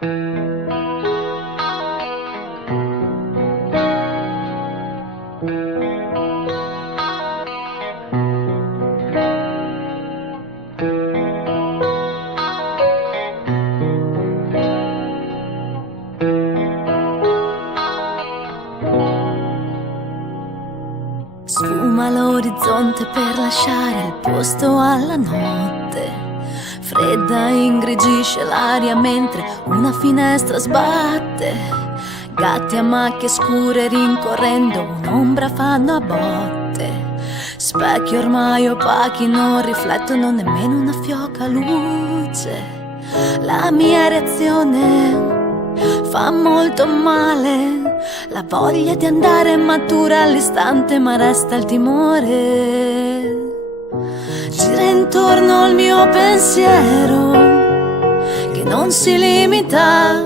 Sfuma l'orizzonte per lasciare il posto alla notte. Fredda ingrigisce l'aria mentre una finestra sbatte. Gatti a macchie scure rincorrendo un'ombra fanno a botte. Specchi ormai opachi non riflettono nemmeno una fioca luce. La mia reazione fa molto male. La voglia di andare matura all'istante, ma resta il timore. Gira intorno al mio pensiero che non si limita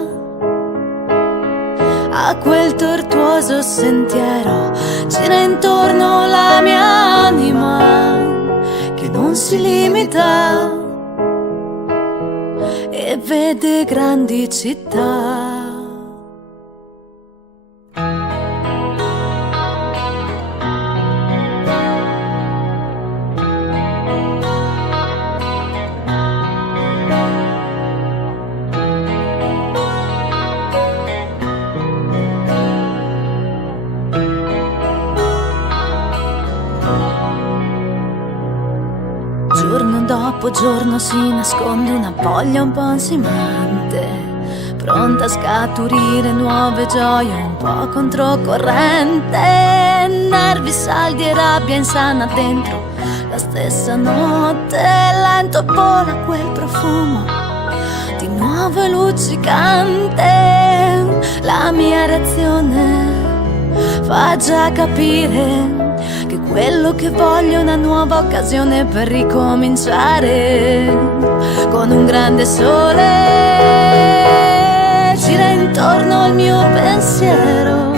a quel tortuoso sentiero. Gira intorno la mia anima che non si limita e vede grandi città. Giorno dopo giorno si nasconde una voglia un po' ansimante, pronta a scaturire nuove gioie un po' controcorrente. Nervi saldi e rabbia insana dentro la stessa notte. Lento vola quel profumo di nuovo è luccicante. La mia reazione fa già capire che quello che voglio è una nuova occasione per ricominciare con un grande sole. Gira intorno al mio pensiero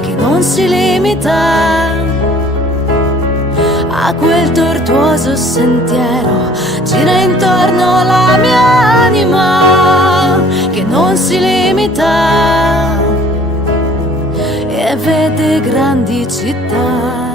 che non si limita a quel tortuoso sentiero. Gira intorno alla mia anima che non si limita e vede grandi città.